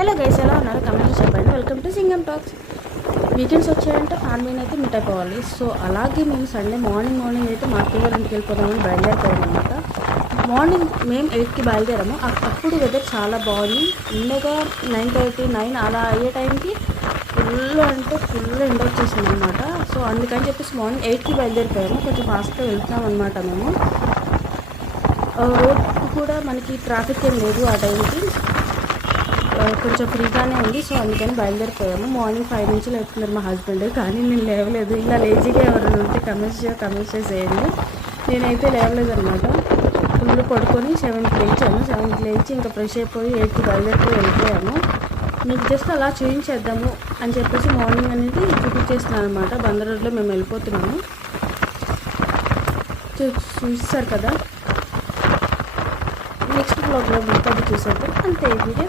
Hello guys, ఎలా ఉన్నారు? Comment చెప్పండి. Welcome to Singam talks. Weekends వచ్చాయంటే ఫ్యామిలీని అయితే మీట్ అయిపోవాలి. సో అలాగే మేము సండే మార్నింగ్ అయితే మా అత్తయ్య గారి ఇంటికి వెళ్ళిపోదామని బయలుదేరిపోయాము అనమాట. మార్నింగ్ మేము 8కి బయలుదేరాము. అప్పుడు వెదర్ చాలా బాగుంది. ఉండగా 9:30, 9 అలా అయ్యే టైంకి ఫుల్ ఎండ వచ్చేసింది అనమాట. సో అందుకని చెప్పేసి మార్నింగ్ 8కి బయలుదేరిపోయాము. కొంచెం ఫాస్ట్గా వెళ్తున్నాం అనమాట మేము. రోడ్ కూడా మనకి ట్రాఫిక్ ఏం లేదు ఆ టైంకి, కొంచెం ఫ్రీగానే ఉంది. సో అందుకని బయలుదేరిపోయాము. మార్నింగ్ 5 నుంచి లేపుతున్నారు మా హస్బెండ్, కానీ నేను లేవలేదు. ఇలా లేజీగా ఎవరైనా ఉంటే కమెంట్స్ చేసేయండి. నేనైతే లేవలేదు అనమాట. ఫుల్ పడుకొని 7కి లేచాము. 7కి లేచి ఇంకా ఫ్రెష్ అయిపోయి 8కి వెళ్ళిపోయాము. మీకు జస్ట్ అలా చూపించేద్దాము అని చెప్పేసి మార్నింగ్ అనేది చూపించేస్తున్నాను అనమాట. బందర్ రోడ్లో మేము వెళ్ళిపోతున్నాము. చూస్తారు కదా. నెక్స్ట్ బ్లాగ్లో అది చూసేద్దాం. అంతే ఈ వీడియో.